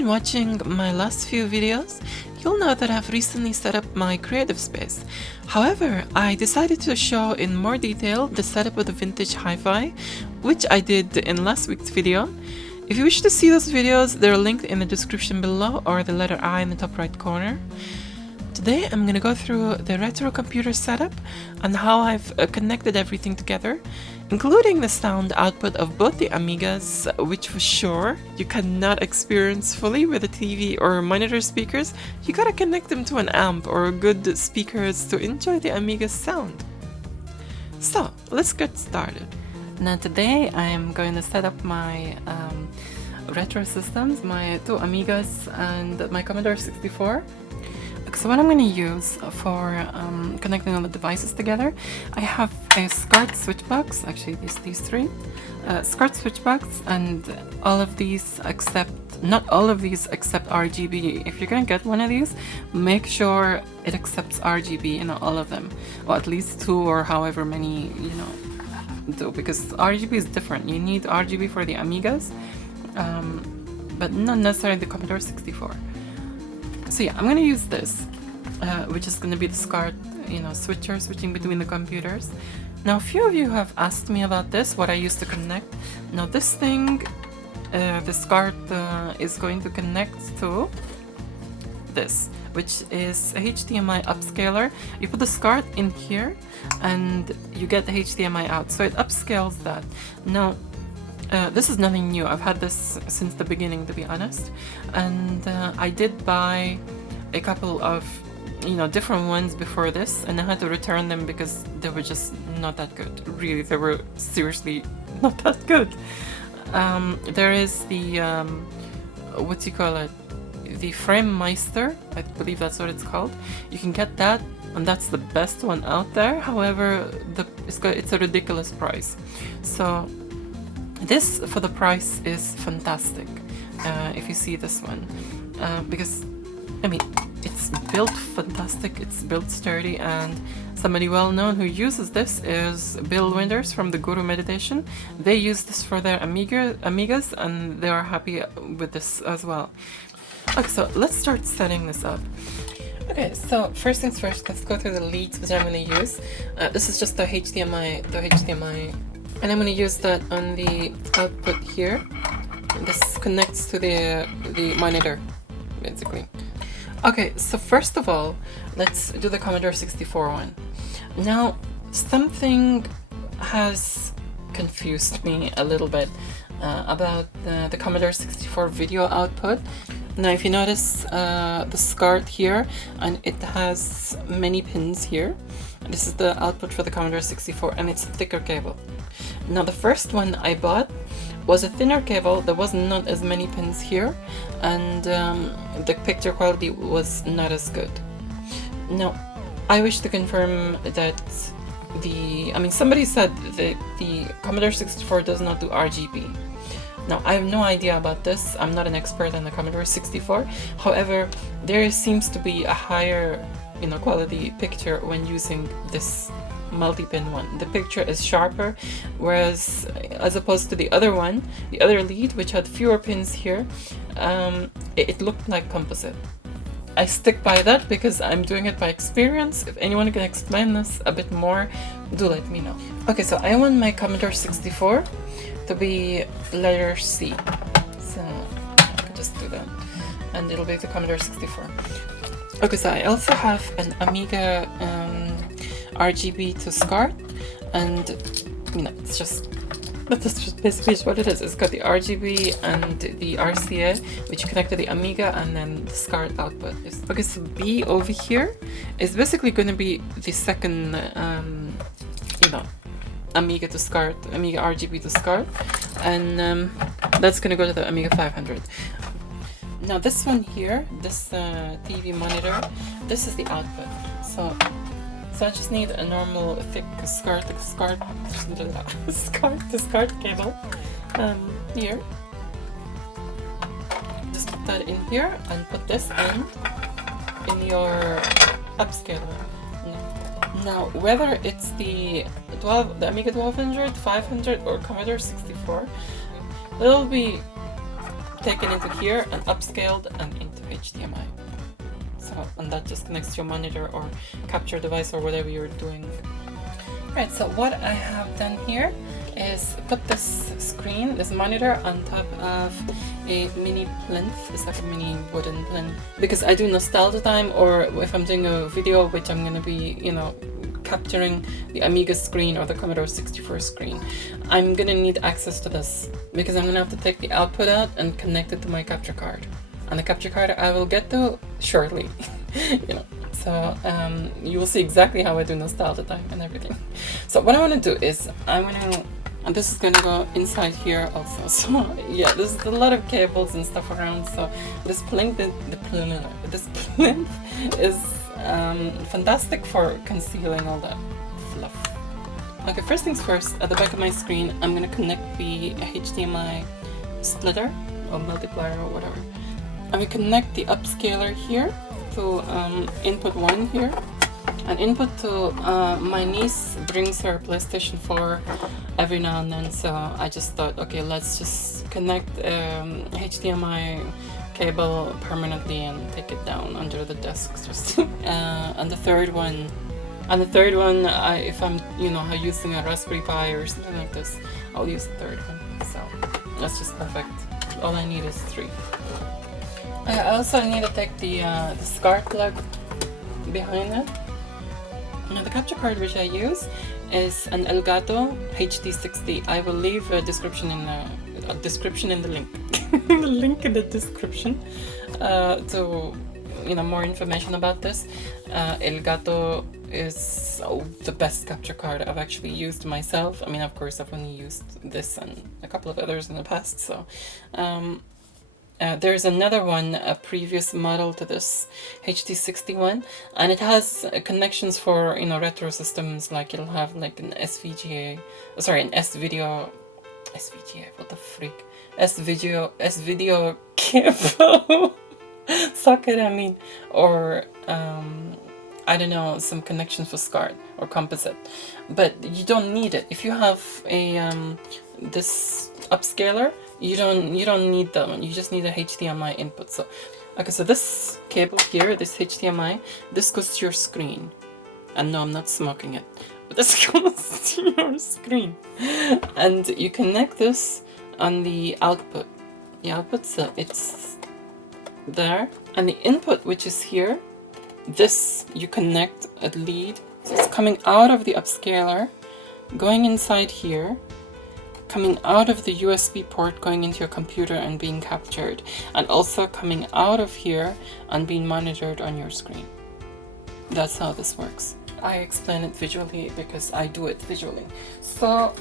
been watching my last few videos, you'll know that I've recently set up my creative space. However, I decided to show in more detail the setup of the vintage hi-fi, which I did in last week's video. If you wish to see those videos, they're linked in the description below or the letter I in the top right corner. Today I'm going to go through the retro computer setup and how I've connected everything together, including the sound output of both the Amigas, which for sure you cannot experience fully with the TV or monitor speakers. You gotta connect them to an amp or good speakers to enjoy the Amiga's sound. So let's get started. Now today I'm going to set up my retro systems, my two Amigas and my Commodore 64. So what I'm going to use for connecting all the devices together, I have a Scart switchbox, actually these three, Scart switchbox, and all of these not all of these except RGB. If you're going to get one of these, make sure it accepts RGB in all of them, or at least two or however many, do, because RGB is different. You need RGB for the Amigas, but not necessarily the Commodore 64. So yeah, I'm going to use this, which is going to be the Scart, switching between the computers. Now, a few of you have asked me about this, what I used to connect. Now this thing, the Scart is going to connect to this, which is a Hdmi Upscaler. You put the Scart in here and you get the HDMI out, so it upscales that. Now, this is nothing new. I've had this since the beginning, to be honest, and I did buy a couple of different ones before this, and I had to return them because they were just not that good. Really, they were seriously not that good. There is the the Framemeister, I believe that's what it's called. You can get that, and that's the best one out there. However, it's a ridiculous price. So this, for the price, is fantastic, if you see this one, because, I mean, it's built fantastic, it's built sturdy, and somebody well known who uses this is Bill Winters from the Guru Meditation. They use this for their Amigas, and they are happy with this as well. Okay, so let's start setting this up. Okay, so first things first, let's go through the leads which I'm going to use. This is just the HDMI, and I'm going to use that on the output here. This connects to the monitor, basically. Okay, so first of all, let's do the Commodore 64 one. Now, something has confused me a little bit about the Commodore 64 video output. Now, if you notice the Scart here, and it has many pins here. This is the output for the Commodore 64, and it's a thicker cable. Now, the first one I bought was a thinner cable. There was not as many pins here, and the picture quality was not as good. Now, I wish to confirm that somebody said that the Commodore 64 does not do RGB. Now, I have no idea about this. I'm not an expert on the Commodore 64. However, there seems to be a higher quality picture when using this multi-pin one. The picture is sharper, whereas as opposed to the other one, the other lead, which had fewer pins here, it looked like composite. I stick by that because I'm doing it by experience. If anyone can explain this a bit more, do let me know. Okay, so I want my Commodore 64 to be letter C, so I can just do that, and it'll be the Commodore 64. Okay, so I also have an Amiga RGB to Scart, and that's just basically what it is. It's got the RGB and the RCA, which connect to the Amiga, and then the Scart output. Okay, so B over here is basically going to be the second, Amiga to Scart, Amiga RGB to Scart, and that's going to go to the Amiga 500. Now this one here, this TV monitor, this is the output. So I just need a normal thick Scart cable here. Just put that in here and put this in your upscaler. Now, whether it's the Amiga 1200, 500, or Commodore 64, it'll be taken into here and upscaled and into HDMI. So, and that just connects to your monitor or capture device or whatever you're doing. Right, so what I have done here is put this screen, this monitor, on top of a mini plinth. It's like a mini wooden plinth. Because I do nostalgia time, or if I'm doing a video which I'm going to be, you know, capturing the Amiga screen or the Commodore 64 screen, I'm going to need access to this. Because I'm going to have to take the output out and connect it to my capture card. And the capture card I will get to shortly, you know. So you will see exactly how I do nostalgia time and everything. So what I want to do is I'm going to, and this is going to go inside here also. So yeah, there's a lot of cables and stuff around. So this plinth is fantastic for concealing all that fluff. Okay, first things first, at the back of my screen, I'm going to connect the HDMI splitter or multiplier or whatever. I'm going to connect the upscaler here to input 1 here, and input to my niece brings her PlayStation 4 every now and then, so I just thought, okay, let's just connect HDMI cable permanently and take it down under the desk. Just and the third one, if I'm, you know, using a Raspberry Pi or something like this, I'll use the third one. So that's just perfect. All I need is 3. I also need to take the Scart plug behind it. Now the capture card which I use is an Elgato Hd60. I will leave a description in the link, the link in the description to, you know, more information about this. Elgato is the best capture card I've actually used myself. I mean, of course, I've only used this and a couple of others in the past. So. There's another one, a previous model to this, Hd60 one, and it has connections for, you know, retro systems. Like it'll have like an SVGA, sorry, an S-video, what the freak, S-video cable socket, I mean, or I don't know, some connections for Scart or composite, but you don't need it. If you have a this upscaler, you don't need that one. You just need a HDMI input. So, okay, so this cable here, this HDMI, this goes to your screen. And no, I'm not smoking it, but this goes to your screen. And you connect this on the output. The output, so it's there. And the input, which is here, this you connect a lead. So it's coming out of the upscaler, going inside here, coming out of the USB port, going into your computer and being captured, and also coming out of here and being monitored on your screen. That's how this works. I explain it visually because I do it visually. So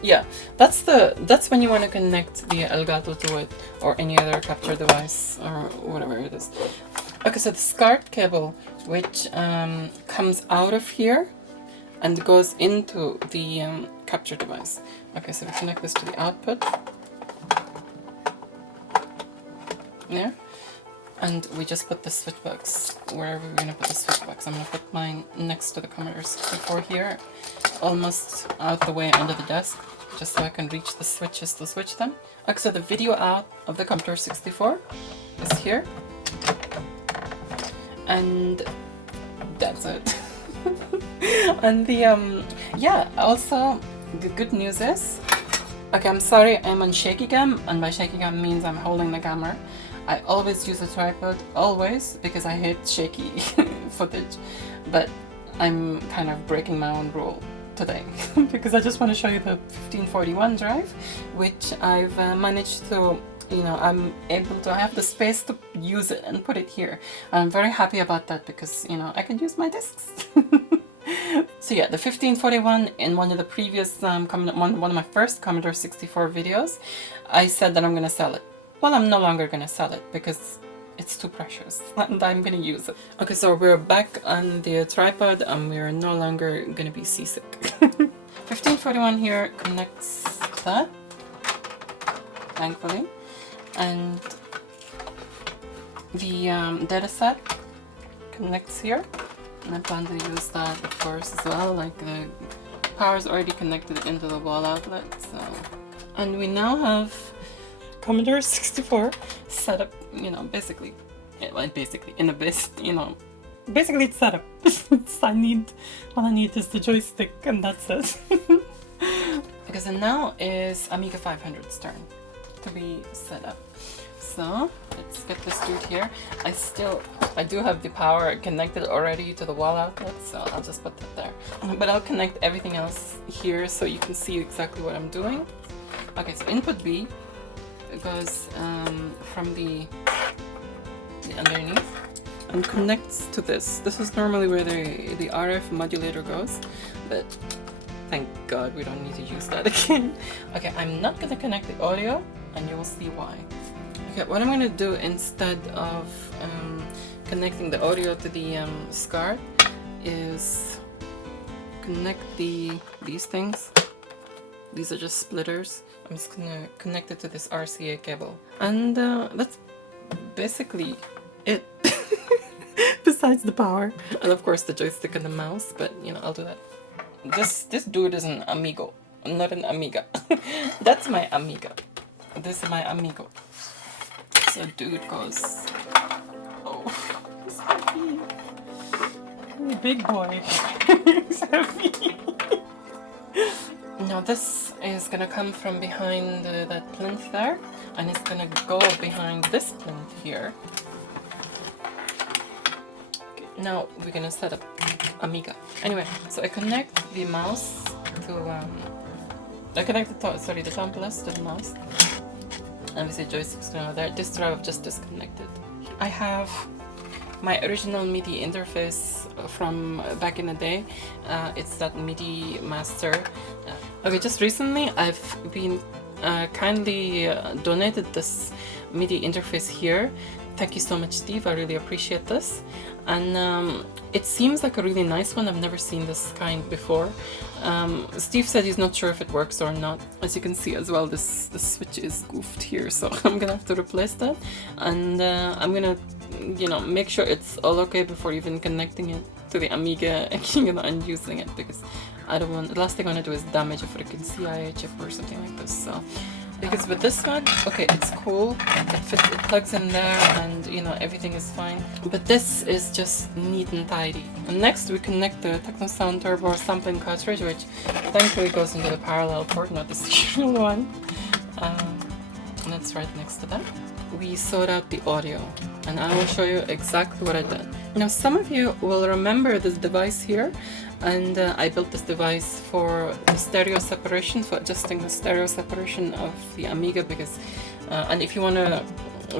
yeah, that's when you want to connect the Elgato to it, or any other capture device or whatever it is. Okay, so the Scart cable, which comes out of here and goes into the capture device. Okay, so we connect this to the output. There. And we just put the switchbox wherever we're gonna put the switchbox. I'm gonna put mine next to the Commodore 64 here, almost out the way under the desk, just so I can reach the switches to switch them. Okay, so the video out of the Commodore 64 is here. And that's it. And the yeah, also the good news is, okay, I'm sorry, I'm on shaky cam, and by shaky cam means I'm holding the camera. I always use a tripod, always, because I hate shaky footage, but I'm kind of breaking my own rule today because I just want to show you the 1541 drive, which I've managed to, you know, I'm able to have the space to use it and put it here. I'm very happy about that because, you know, I can use my discs. So yeah, the 1541, in one of the previous, one of my first Commodore 64 videos, I said that I'm going to sell it. Well, I'm no longer going to sell it because it's too precious and I'm going to use it. Okay, so we're back on the tripod and we're no longer going to be seasick. 1541 here connects that, thankfully, and the dataset connects here. And I plan to use that, of course, as well. Like the power's already connected into the wall outlet, so. And we now have Commodore 64 setup, you know, basically, like basically, in a base, you know, basically it's setup. All I need is the joystick and that's it. Because now is Amiga 500's turn to be set up. So let's get this dude here. I do have the power connected already to the wall outlet, so I'll just put that there. But I'll connect everything else here so you can see exactly what I'm doing. Okay, so input B goes from the underneath and connects to this. This is normally where the RF modulator goes, but thank God we don't need to use that again. Okay, I'm not gonna connect the audio, and you will see why. Okay, what I'm gonna do instead of connecting the audio to the Scart is connect these things. These are just splitters. I'm just gonna connect it to this RCA cable, and that's basically it. Besides the power, and of course the joystick and the mouse. But you know, I'll do that. This dude is an Amigo, not an Amiga. That's my Amiga. This is my Amigo. So dude goes. Oh, he's heavy. He's a big boy. He's heavy. Now this is gonna come from behind that plinth there, and it's gonna go behind this plinth here. Okay, now we're gonna set up Amiga. Anyway, so I connect the mouse to I connect the Tom Plus to the mouse. Obviously joystick's going there. This drive I've just disconnected. I have my original Midi interface from back in the day. It's that Midi Master. Okay, just recently I've been kindly donated this Midi interface here. Thank you so much, Steve. I really appreciate this. And it seems like a really nice one. I've never seen this kind before. Steve said he's not sure if it works or not. As you can see as well, this switch is goofed here, so I'm gonna have to replace that. And I'm gonna, you know, make sure it's all okay before even connecting it to the Amiga and using it, because I don't want. The last thing I want to do is damage a freaking CIA chip or something like this. So. Because with this one, okay, it's cool, it fits, it plugs in there, and you know, everything is fine. But this is just neat and tidy. And next we connect the Technosound Turbo sampling cartridge, which thankfully goes into the parallel port, not the serial one. And that's right next to that. We sort out the audio, and I will show you exactly what I did. Now some of you will remember this device here, and I built this device for the stereo separation, for adjusting the stereo separation of the Amiga, because and if you want to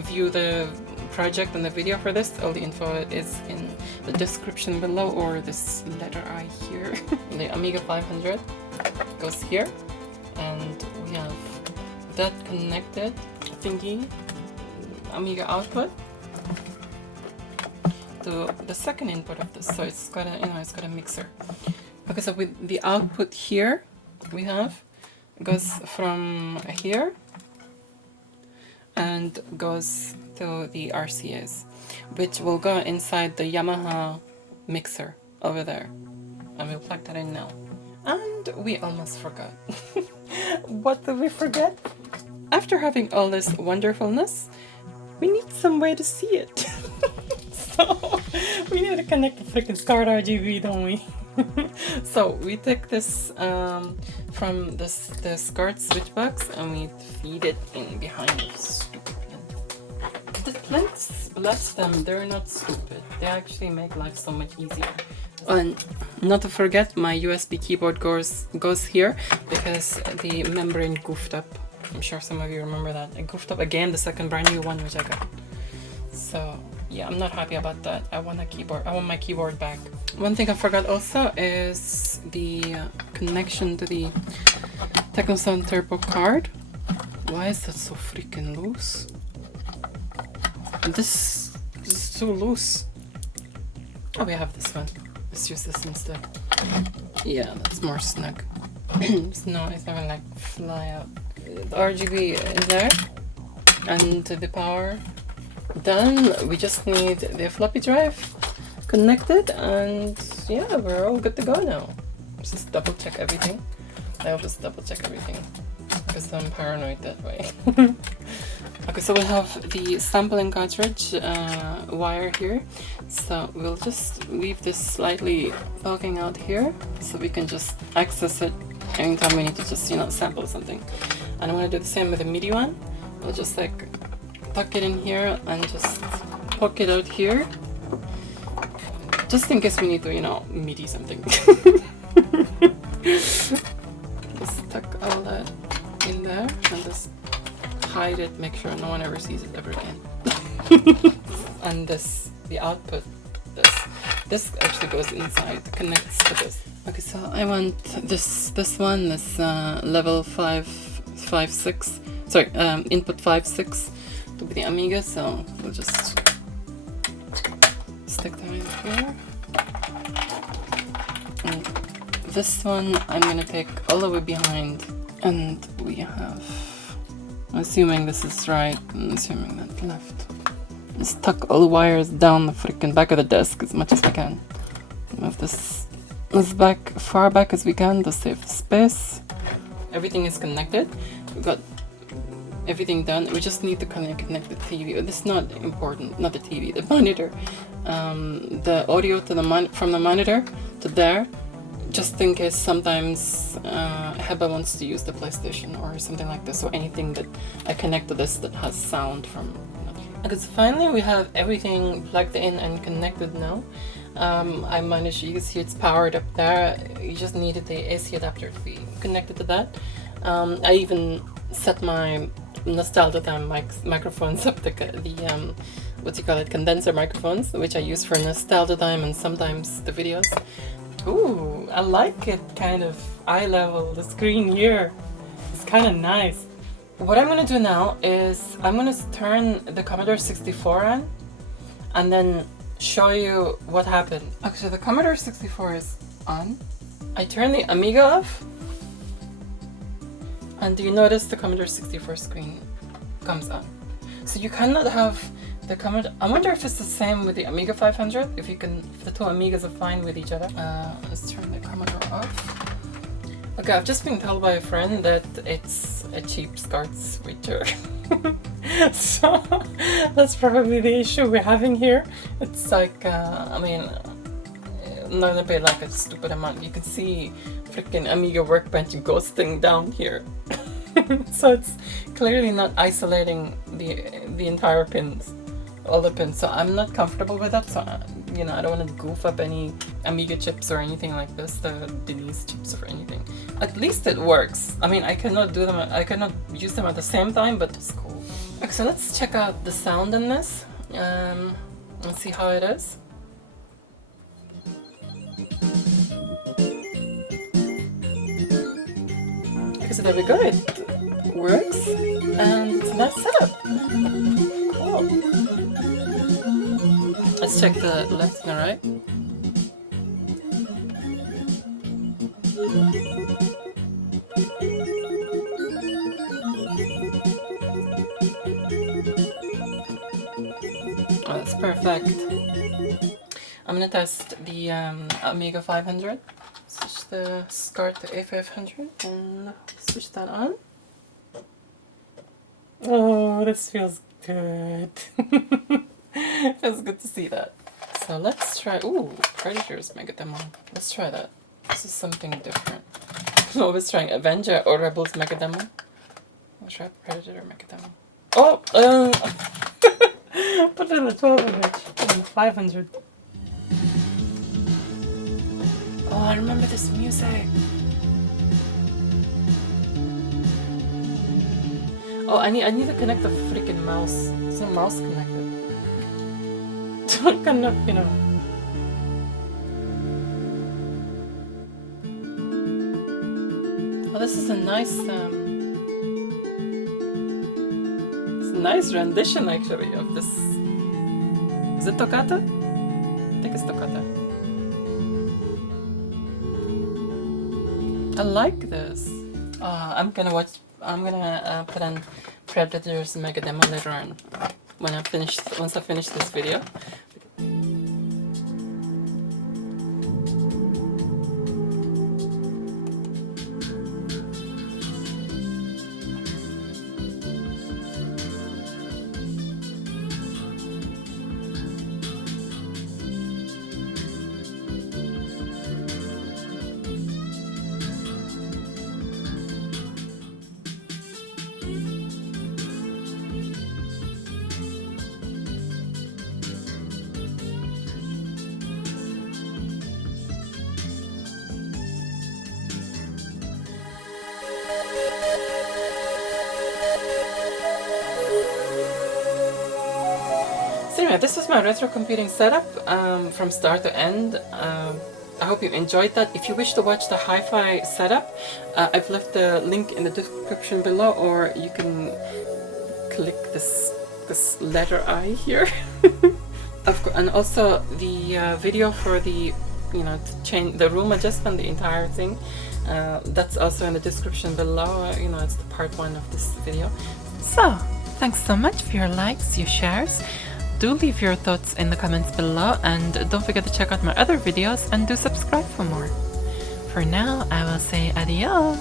view the project and the video for this, all the info is in the description below, or this letter I here. The Amiga 500 goes here, and we have that connected thingy, Amiga output, to the second input of this. So it's got a, you know, it's got a mixer. Okay, so with the output here, we have goes from here and goes to the RCAs, which will go inside the Yamaha mixer over there, and we'll plug that in now. And we almost forgot. What did we forget? After having all this wonderfulness, we need some way to see it. So we need to connect the freaking Scart RGB, don't we? So we take this from the Scart switchbox and we feed it in behind the stupid plinth. The plinths, bless them, they're not stupid. They actually make life so much easier. And not to forget, my USB keyboard goes here because the membrane goofed up. I'm sure some of you remember that. It goofed up again, the second brand new one which I got. So yeah, I'm not happy about that. I want my keyboard back. One thing I forgot also is the connection to the Technosound Turbo card. Why is that so freaking loose? This is so loose. Oh, we have this one. Let's use this instead. Yeah, that's more snug. No, it's not gonna like fly out. The RGB is there, and the power. Then we just need the floppy drive connected, and yeah, we're all good to go now. Just double check everything. I'll just double check everything. because I'm paranoid that way. Okay, so we have the sampling cartridge wire here. So we'll just leave this slightly poking out here so we can just access it anytime we need to just, you know, sample something. And I'm gonna do the same with the MIDI one. We'll just like tuck it in here and just poke it out here. Just in case we need to, you know, MIDI something. Just tuck all that in there and just hide it, make sure no one ever sees it ever again. And this, the output, this actually goes inside, connects to this. Okay, so I want this one, this level 5.6, sorry, input 5.6 to be the Amiga, so we'll just stick that in here. And this one I'm gonna take all the way behind, and we have, assuming this is right, and assuming that left. Just tuck all the wires down the freaking back of the desk as much as we can. Move this as far back as we can to save space. Everything is connected. We've got everything done. We just need to connect the TV. This is not important, not the TV, the monitor. The audio to from the monitor to there, just in case sometimes Heba wants to use the PlayStation or something like this, or anything that I connect to this that has sound from. Okay, so finally we have everything plugged in and connected now. I managed, you can see it's powered up there. You just needed the AC adapter to be connected to that. I even set my Nostalgia Time microphones up, the what do you call it, condenser microphones, which I use for Nostalgia Time and sometimes the videos. Ooh, I like it kind of eye level, the screen here. It's kind of nice. What I'm gonna do now is I'm gonna turn the Commodore 64 on and then show you what happened. Actually, the Commodore 64 is on. I turn the Amiga off, and do you notice the Commodore 64 screen comes on? So you cannot have the Commodore. I wonder if it's the same with the Amiga 500. If the two Amigas are fine with each other. Let's turn the Commodore off. Okay, I've just been told by a friend that it's a cheap Scart switcher. So that's probably the issue we're having here. It's like, I mean, I'm not gonna pay like a stupid amount. You can see freaking Amiga Workbench ghosting down here. So it's clearly not isolating the entire pins, all the pins. So I'm not comfortable with that. So you know, I don't want to goof up any Amiga chips or anything like this, the Denise chips or anything. At least it works. I mean, I cannot do them. I cannot use them at the same time, but it's cool. Okay, so let's check out the sound in this. Let's see how it is. Okay, so there we go. It works, and it's a nice setup. Cool. Let's check the left and the right. Oh, that's perfect. I'm gonna test the Amiga 500. Switch the Scart to A500 and switch that on. Oh, this feels good. Feels good to see that. So let's try. Ooh, Predator's Mega Demo. Let's try that. This is something different. I'm always trying Avenger or Rebels Mega Demo. I'll try Predator Mega Demo. Oh, put it in the 1200 and the 500. Oh, I remember this music. Oh, I need to connect the freaking mouse. There's no mouse connected. Don't connect, you know. Oh, this is a nice it's a nice rendition actually of this. Is it Toccata? I think it's Toccata. I like this. I'm gonna put on Predator's Mega Demo later on when once I finish this video. anyway, this is my retro computing setup from start to end. I hope you enjoyed that. If you wish to watch the hi-fi setup, I've left the link in the description below, or you can click this letter I here. And also the video for the to change the room adjustment, the entire thing, that's also in the description below. It's the part 1 of this video. So thanks so much for your likes, your shares. Do leave your thoughts in the comments below, and don't forget to check out my other videos and do subscribe for more. For now, I will say adios.